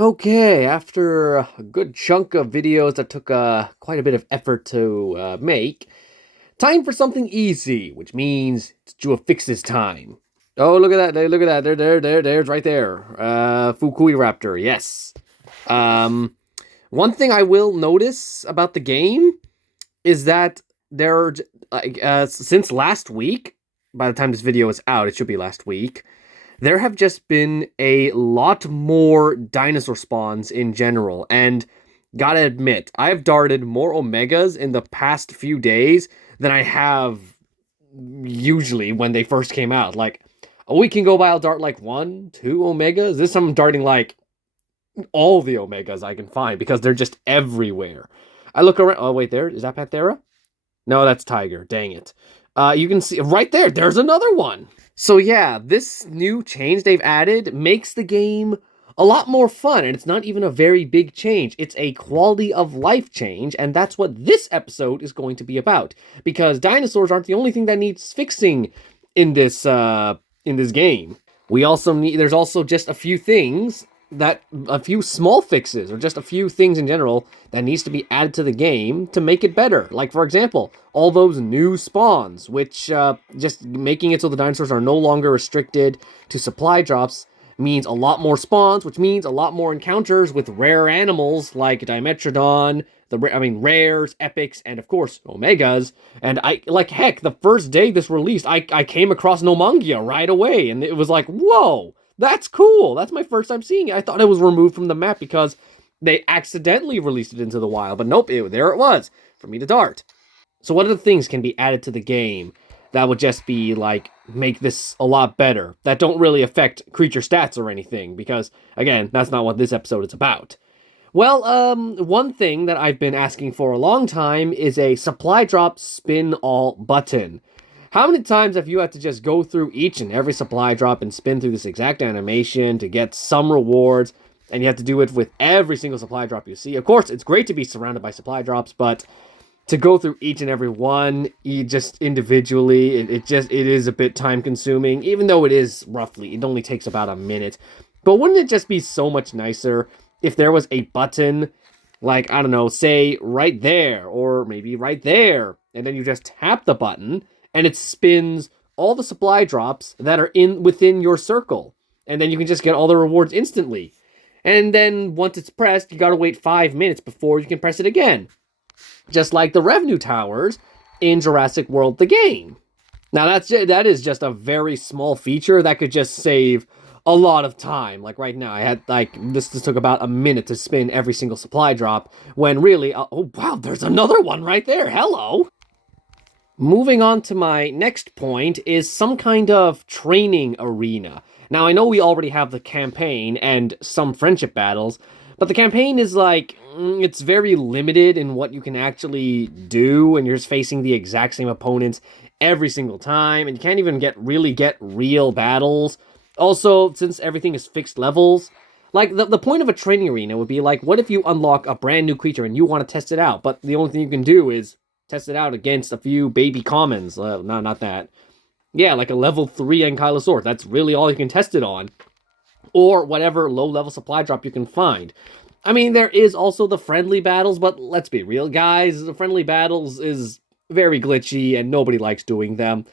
Okay, after a good chunk of videos that took quite a bit of effort to make, time for something easy, which means it's JWA Fixes time. Oh, look at that! Look at that! There's right there. Fukui Raptor, yes. Um, One thing I will notice about the game is that there, since last week, by the time this video is out, it should be last week. There have just been a lot more dinosaur spawns in general, and gotta admit, I've darted more Omegas in the past few days than I have usually when they first came out. Like, a week can go by, I'll dart like 1, 2 Omegas. This time I'm darting like all the Omegas I can find because they're just everywhere. I look around. Oh, wait, there is that Panthera? No, that's Tiger. Dang it. You can see right there, there's another one. So yeah, this new change they've added makes the game a lot more fun, and it's not even a very big change. It's a quality of life change, and that's what this episode is going to be about. Because dinosaurs aren't the only thing that needs fixing in this game. We also need there's also just a few things that a few small fixes or just a few things in general that needs to be added to the game to make it better. Like, for example, all those new spawns, which just making it so the dinosaurs are no longer restricted to supply drops means a lot more spawns, which means a lot more encounters with rare animals like Dimetrodon, rares, epics, and of course Omegas. And heck, the first day this released, I came across Nomongia right away, and it was like, whoa, that's cool. That's my first time seeing it. I thought it was removed from the map because they accidentally released it into the wild, but nope, there it was for me to dart. So what other things can be added to the game that would just be like make this a lot better, that don't really affect creature stats or anything? Because again, that's not what this episode is about. Well, one thing that I've been asking for a long time is a supply drop spin all button. How many times have you had to just go through each and every supply drop and spin through this exact animation to get some rewards, and you have to do it with every single supply drop you see? Of course, it's great to be surrounded by supply drops, but to go through each and every one, just individually, it is a bit time consuming, even though it only takes about a minute. But wouldn't it just be so much nicer if there was a button, like, I don't know, say right there, or maybe right there, and then you just tap the button, and it spins all the supply drops that are within your circle. And then you can just get all the rewards instantly. And then once it's pressed, you gotta wait 5 minutes before you can press it again. Just like the revenue towers in Jurassic World the game. Now that is just a very small feature that could just save a lot of time. Like right now, I had this took about a minute to spin every single supply drop, when really, oh wow, there's another one right there. Hello. Moving on to my next point is some kind of training arena. Now, I know we already have the campaign and some friendship battles, but the campaign is it's very limited in what you can actually do, and you're just facing the exact same opponents every single time, and you can't even get real battles. Also, since everything is fixed levels, like, the point of a training arena would be like, what if you unlock a brand new creature and you want to test it out, but the only thing you can do is test it out against a few baby commons. Not that. Yeah, like a level 3 Ankylosaurus. That's really all you can test it on. Or whatever low-level supply drop you can find. I mean, there is also the friendly battles, but let's be real, guys. The friendly battles is very glitchy, and nobody likes doing them.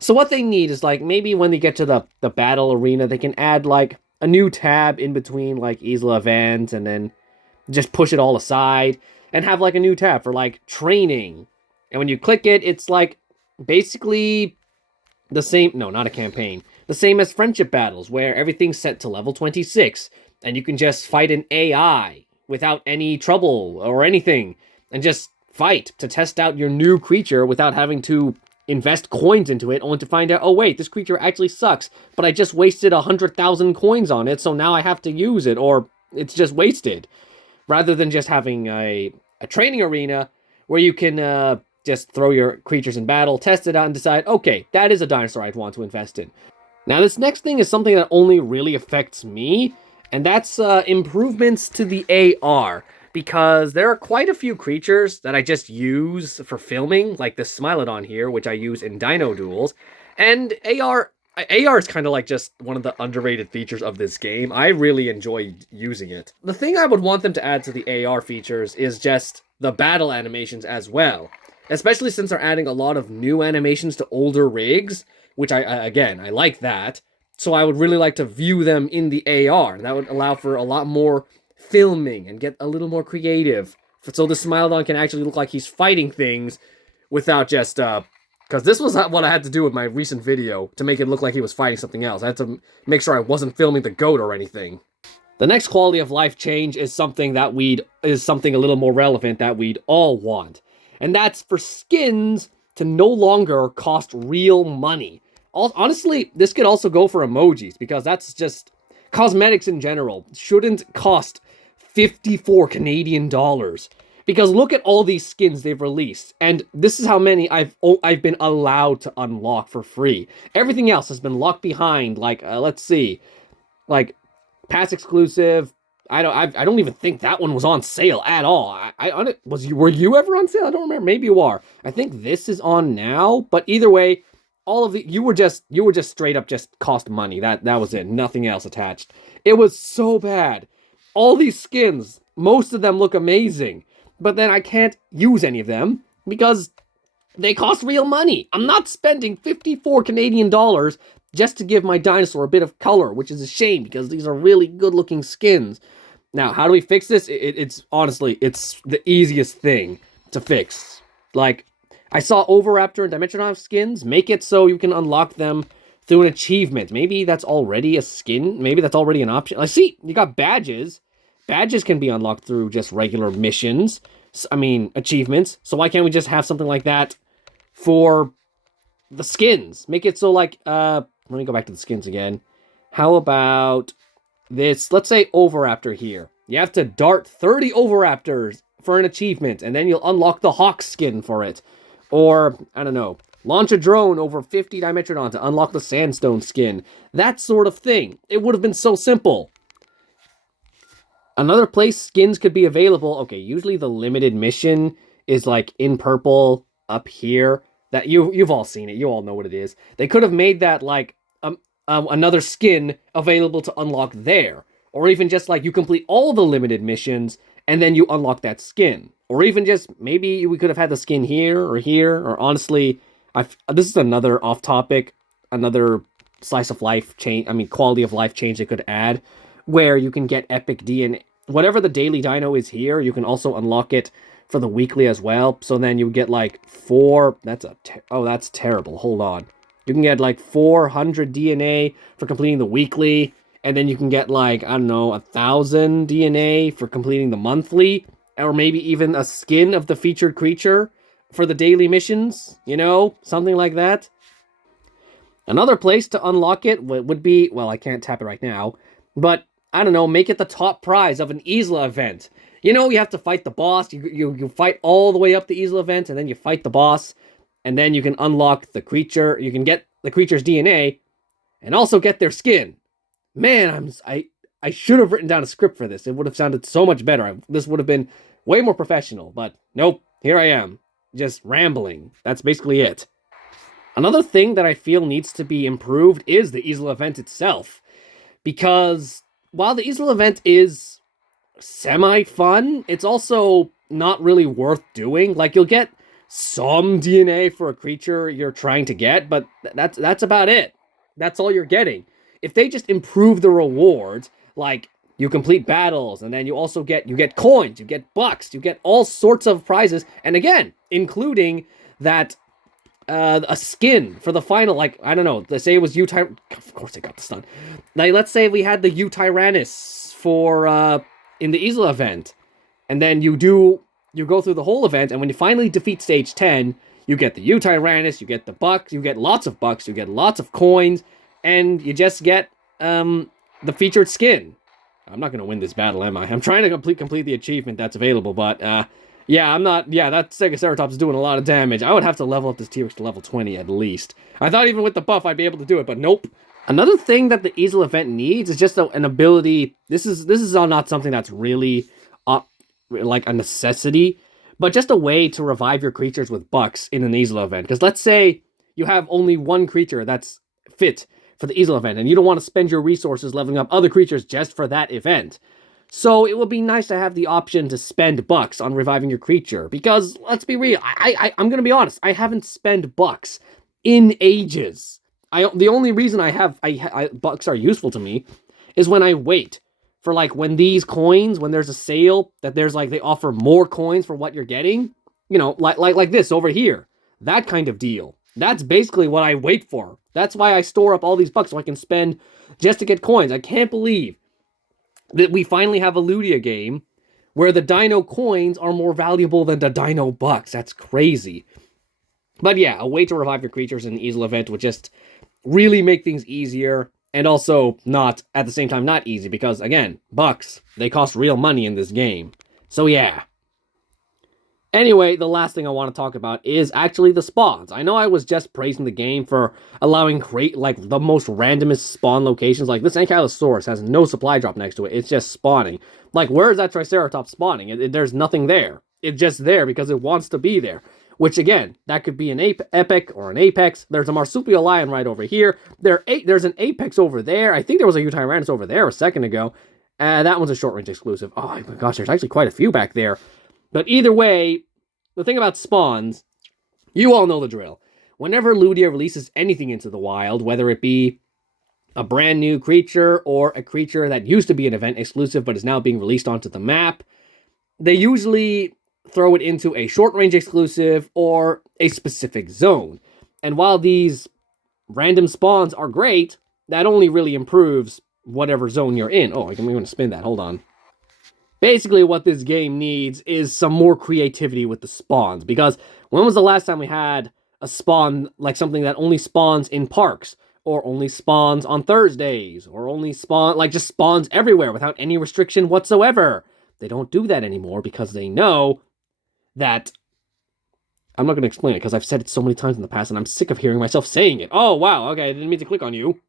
So what they need is, like, maybe when they get to the battle arena, they can add, like, a new tab in between, like, Isla event, and then just push it all aside, and have, like, a new tab for, like, training. And when you click it, it's like basically the same. No, not a campaign. The same as friendship battles, where everything's set to level 26, and you can just fight an AI without any trouble or anything, and just fight to test out your new creature without having to invest coins into it, only to find out, oh wait, this creature actually sucks, but I just wasted 100,000 coins on it, so now I have to use it, or it's just wasted. Rather than just having a training arena where you can just throw your creatures in battle, test it out, and decide, okay, that is a dinosaur I'd want to invest in. Now, this next thing is something that only really affects me, and that's improvements to the AR. Because there are quite a few creatures that I just use for filming, like the Smilodon here, which I use in Dino Duels. And AR, AR is kind of like just one of the underrated features of this game. I really enjoy using it. The thing I would want them to add to the AR features is just the battle animations as well. Especially since they're adding a lot of new animations to older rigs, which again, I like that. So I would really like to view them in the AR. That would allow for a lot more filming and get a little more creative. So the Smilodon can actually look like he's fighting things without just, because this was what I had to do with my recent video to make it look like he was fighting something else. I had to make sure I wasn't filming the goat or anything. The next quality of life change is something a little more relevant that we'd all want. And that's for skins to no longer cost real money. Honestly, this could also go for emojis, because that's just... Cosmetics in general shouldn't cost 54 Canadian dollars. Because look at all these skins they've released, and this is how many I've been allowed to unlock for free. Everything else has been locked behind, like, let's see, like, pass exclusive. I don't even think that one was on sale at all. Were you ever on sale? I don't remember. Maybe you are. I think this is on now, but either way, all of you were just straight up just cost money. That was it. Nothing else attached. It was so bad. All these skins, most of them look amazing, but then I can't use any of them because they cost real money. I'm not spending 54 Canadian dollars just to give my dinosaur a bit of color, which is a shame because these are really good looking skins. Now, how do we fix this? It's honestly, it's the easiest thing to fix. Like, I saw Oviraptor and Dimensionon skins. Make it so you can unlock them through an achievement. Maybe that's already a skin. Maybe that's already an option. I see, you got badges. Badges can be unlocked through just regular missions. I mean, achievements. So why can't we just have something like that for the skins? Make it so like, let me go back to the skins again. How about this? Let's say Oviraptor here. You have to dart 30 Oviraptors for an achievement, and then you'll unlock the Hawk skin for it. Or, I don't know, launch a drone over 50 Dimetrodon to unlock the Sandstone skin. That sort of thing. It would have been so simple. Another place skins could be available. Okay, usually the limited mission is like in purple up here. That you've all seen it. You all know what it is. They could have made that like another skin available to unlock there. Or even just like you complete all the limited missions and then you unlock that skin. Or even just maybe we could have had the skin here. Or honestly, this is another off topic, another slice of life change. I mean, quality of life change they could add, where you can get epic DNA. Whatever the daily dino is here, you can also unlock it for the weekly as well. So then you get like 4. That's terrible. Hold on. You can get like 400 DNA for completing the weekly. And then you can get like, I don't know, 1,000 DNA for completing the monthly. Or maybe even a skin of the featured creature for the daily missions. You know, something like that. Another place to unlock it would be, well, I can't tap it right now. But, I don't know, make it the top prize of an Isla event. You know, you have to fight the boss. You fight all the way up the Isla event. And then you fight the boss. And then you can unlock the creature. You can get the creature's DNA. And also get their skin. Man, I should have written down a script for this. It would have sounded so much better. This would have been way more professional. But nope, here I am. Just rambling. That's basically it. Another thing that I feel needs to be improved is the Isla event itself. Because while the Isla event is semi-fun, it's also not really worth doing. Like, you'll get some DNA for a creature you're trying to get, but that's about it. That's all you're getting. If they just improve the rewards, like you complete battles, and then you also get coins, you get bucks, you get all sorts of prizes, and again, including that a skin for the final, like, I don't know, let's say it was of course I got the stun. Like, let's say we had the Tyrannus for in the Isla event, and then you go through the whole event, and when you finally defeat stage 10, you get the Tyrannus, you get the bucks, you get lots of bucks, you get lots of coins, and you just get the featured skin. I'm not going to win this battle, am I? I'm trying to complete the achievement that's available, but yeah, I'm not... Yeah, that Stegoceratops is doing a lot of damage. I would have to level up this T-Rex to level 20 at least. I thought even with the buff I'd be able to do it, but nope. Another thing that the Isla event needs is just an ability... This is not something that's really like a necessity, but just a way to revive your creatures with bucks in an Isla event. Because let's say you have only one creature that's fit for the easel event, and you don't want to spend your resources leveling up other creatures just for that event. So it would be nice to have the option to spend bucks on reviving your creature, because let's be real, I'm gonna be honest, I haven't spent bucks in ages. The only reason bucks are useful to me is when I wait for like when these coins, when there's a sale that there's like they offer more coins for what you're getting, you know, like this over here, that kind of deal. That's basically what I wait for. That's why I store up all these bucks so I can spend just to get coins. I can't believe that we finally have a Ludia game where the Dino coins are more valuable than the Dino bucks. That's crazy. But yeah, a way to revive your creatures in the easel event would just really make things easier, and also not, at the same time, not easy, because, again, bucks, they cost real money in this game. So yeah. Anyway, the last thing I want to talk about is actually the spawns. I know I was just praising the game for allowing the most randomest spawn locations. Like, this Ankylosaurus has no supply drop next to it. It's just spawning. Like, where is that Triceratops spawning? There's nothing there. It's just there because it wants to be there. Which, again, that could be an epic or an apex. There's a marsupial lion right over here. There's an apex over there. I think there was a Utyrannus over there a second ago. That one's a short-range exclusive. Oh my gosh, there's actually quite a few back there. But either way, the thing about spawns, you all know the drill. Whenever Ludia releases anything into the wild, whether it be a brand new creature or a creature that used to be an event exclusive but is now being released onto the map, they usually throw it into a short-range exclusive or a specific zone. And while these random spawns are great, that only really improves whatever zone you're in. Oh, I'm going to spin that. Hold on. Basically, what this game needs is some more creativity with the spawns, because when was the last time we had a spawn, like something that only spawns in parks, or only spawns on Thursdays, or only just spawns everywhere without any restriction whatsoever? They don't do that anymore because they know that... I'm not going to explain it because I've said it so many times in the past and I'm sick of hearing myself saying it. Oh, wow, okay, I didn't mean to click on you.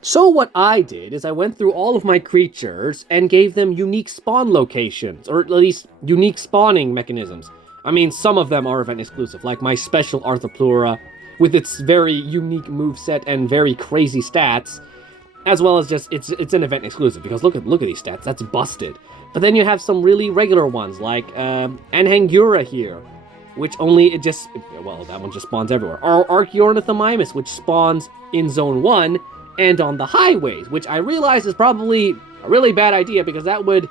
So what I did is I went through all of my creatures and gave them unique spawn locations, or at least unique spawning mechanisms. I mean, some of them are event exclusive, like my special Arthropleura, with its very unique moveset and very crazy stats, as well as just, it's an event exclusive, because look at these stats, that's busted. But then you have some really regular ones, like Anhangura here, which that one just spawns everywhere. Or Archaeornithomimus, which spawns in Zone 1, and on the highways, which I realize is probably a really bad idea because that would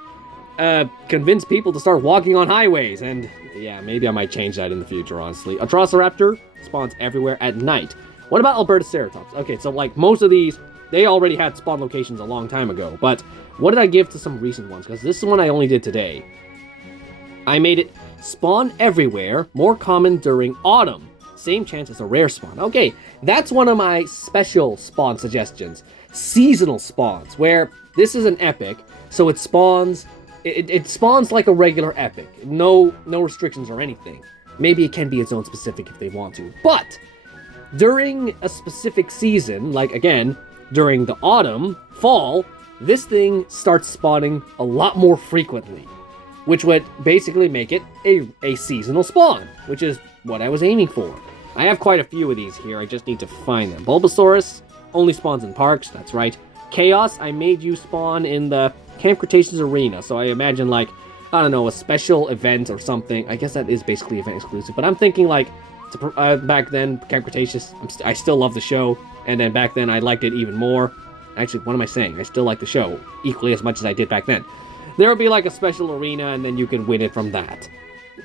convince people to start walking on highways, and yeah, maybe I might change that in the future, honestly. Atrociraptor spawns everywhere at night. What about Albertoceratops? Okay, so like most of these, they already had spawn locations a long time ago, but what did I give to some recent ones? Because this is one I only did today. I made it spawn everywhere, more common during autumn. Same chance as a rare spawn. Okay, that's one of my special spawn suggestions. Seasonal spawns, where this is an epic, so it spawns... It spawns like a regular epic. No restrictions or anything. Maybe it can be its own specific if they want to. But, during a specific season, like, again, during the autumn, fall, this thing starts spawning a lot more frequently, which would basically make it a seasonal spawn, which is what I was aiming for. I have quite a few of these here, I just need to find them. Bulbasaurus only spawns in parks, that's right. Chaos, I made you spawn in the Camp Cretaceous Arena, so I imagine, like, I don't know, a special event or something. I guess that is basically event exclusive, but I'm thinking, like, back then, Camp Cretaceous, I still love the show, and then back then I liked it even more. Actually, what am I saying? I still like the show equally as much as I did back then. There would be, like, a special arena, and then you could win it from that.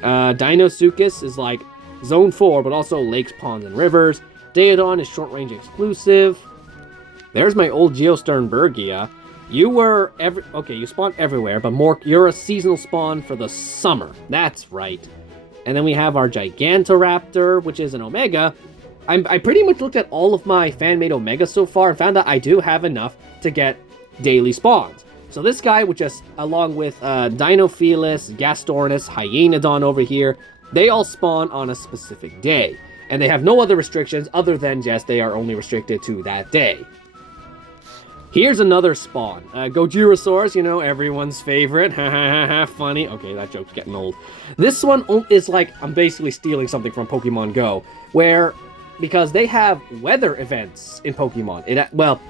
Dinosuchus is, like, Zone 4, but also lakes, ponds, and rivers. Daedon is short-range exclusive. There's my old Geosternbergia. You spawn everywhere, but you're a seasonal spawn for the summer. That's right. And then we have our Gigantoraptor, which is an Omega. I pretty much looked at all of my fan-made Omegas so far and found that I do have enough to get daily spawns. So this guy, along with Dinofelis, Gastornis, Hyenodon over here, they all spawn on a specific day. And they have no other restrictions other than just they are only restricted to that day. Here's another spawn. Gojirasaurus, you know, everyone's favorite. Ha ha ha ha, funny. Okay, that joke's getting old. This one is like, I'm basically stealing something from Pokemon Go, where because they have weather events in Pokemon. Well,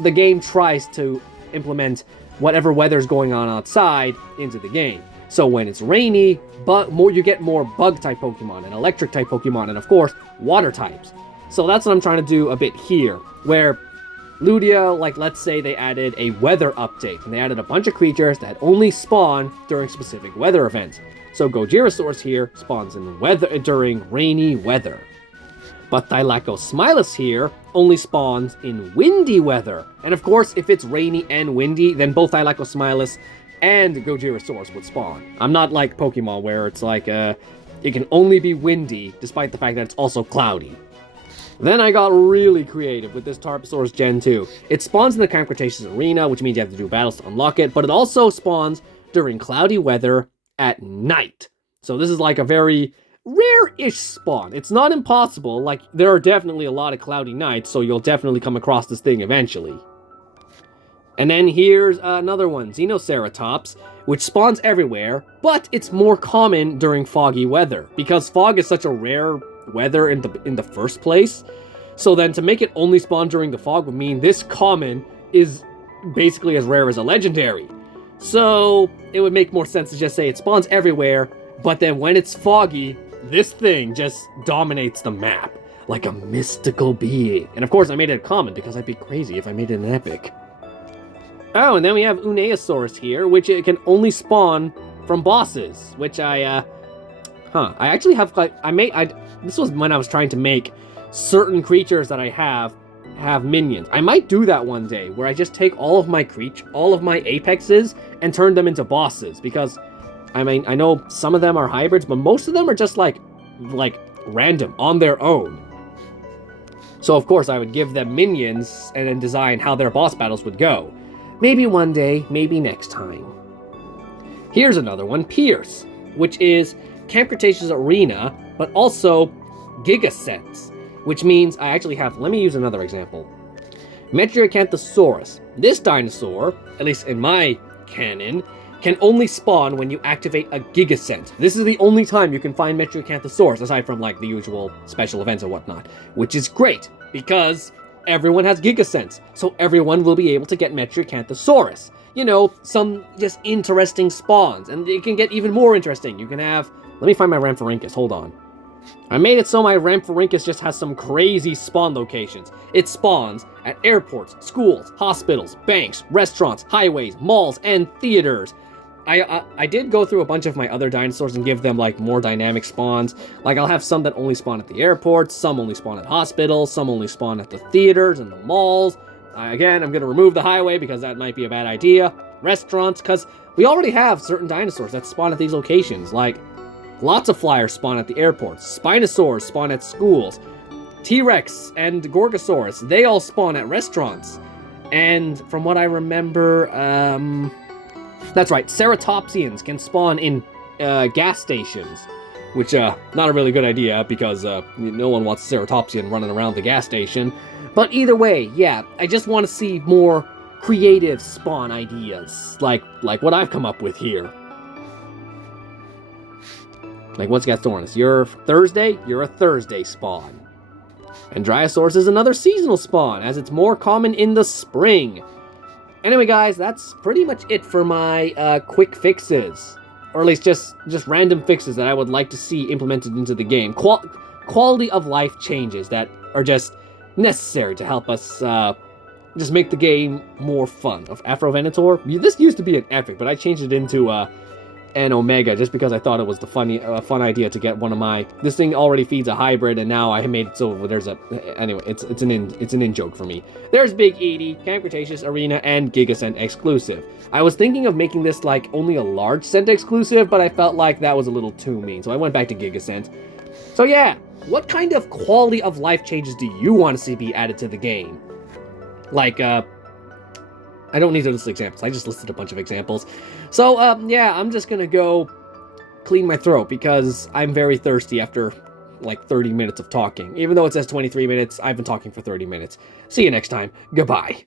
the game tries to implement whatever weather's going on outside into the game. So when it's rainy, you get more bug-type Pokemon and electric-type Pokemon, and of course, water types. So that's what I'm trying to do a bit here, where Ludia, like, let's say they added a weather update, and they added a bunch of creatures that only spawn during specific weather events. So Gojirasaurus here spawns during rainy weather. But Thylacosmilus here only spawns in windy weather. And of course, if it's rainy and windy, then both Thylacosmilus and Gojirasaurus would spawn. I'm not like Pokemon where it's like, it can only be windy, despite the fact that it's also cloudy. Then I got really creative with this Tarbosaurus Gen 2. It spawns in the Camp Cretaceous Arena, which means you have to do battles to unlock it, but it also spawns during cloudy weather at night. So this is like a very rare-ish spawn. It's not impossible, like, there are definitely a lot of cloudy nights, so you'll definitely come across this thing eventually. And then here's another one, Xenoceratops, which spawns everywhere, but it's more common during foggy weather, because fog is such a rare weather in the first place. So then to make it only spawn during the fog would mean this common is basically as rare as a legendary. So it would make more sense to just say it spawns everywhere, but then when it's foggy, this thing just dominates the map like a mystical being. And of course I made it a common because I'd be crazy if I made it an epic. Oh, and then we have Uneosaurus here, which it can only spawn from bosses, which I actually have, like, this was when I was trying to make certain creatures that I have minions. I might do that one day, where I just take all of my apexes and turn them into bosses, because, I mean, I know some of them are hybrids, but most of them are just, like random, on their own. So, of course, I would give them minions, and then design how their boss battles would go. Maybe one day, maybe next time. Here's another one, Pierce, which is Camp Cretaceous Arena, but also Gigasets, which means I actually have, let me use another example. Metriacanthosaurus. This dinosaur, at least in my canon, can only spawn when you activate a Gigasent. This is the only time you can find Metriacanthosaurus, aside from, like, the usual special events and whatnot, which is great, because everyone has Gigasents, so everyone will be able to get Metriacanthosaurus. You know, some just interesting spawns, and it can get even more interesting. You can have, let me find my Rhamphorhynchus, hold on. I made it so my Rhamphorhynchus just has some crazy spawn locations. It spawns at airports, schools, hospitals, banks, restaurants, highways, malls, and theaters. I did go through a bunch of my other dinosaurs and give them, like, more dynamic spawns. Like, I'll have some that only spawn at the airports, some only spawn at hospitals, some only spawn at the theaters and the malls. Again, I'm going to remove the highway because that might be a bad idea. Restaurants, because we already have certain dinosaurs that spawn at these locations. Like, lots of flyers spawn at the airports. Spinosaurs spawn at schools. T-Rex and Gorgosaurus, they all spawn at restaurants. And from what I remember, that's right, Ceratopsians can spawn in gas stations, which, not a really good idea, because no one wants a Ceratopsian running around the gas station. But either way, yeah, I just want to see more creative spawn ideas, like what I've come up with here. Like, what's Gastornis? You're Thursday? You're a Thursday spawn. And Dryosaurus is another seasonal spawn, as it's more common in the spring. Anyway, guys, that's pretty much it for my quick fixes. Or at least just random fixes that I would like to see implemented into the game. Quality of life changes that are just necessary to help us just make the game more fun. Of Afrovenator, this used to be an epic, but I changed it into an Omega just because I thought it was the fun idea to get one of my. This thing already feeds a hybrid, and now I made it so there's a. Anyway, it's an in joke for me. There's Big Edie, Camp Cretaceous Arena, and Gigasent exclusive. I was thinking of making this like only a large Cent exclusive, but I felt like that was a little too mean, so I went back to Gigasent. So yeah, what kind of quality of life changes do you want to see be added to the game? Like, I don't need to list examples, I just listed a bunch of examples. So, yeah, I'm just gonna go clean my throat because I'm very thirsty after, like, 30 minutes of talking. Even though it says 23 minutes, I've been talking for 30 minutes. See you next time. Goodbye.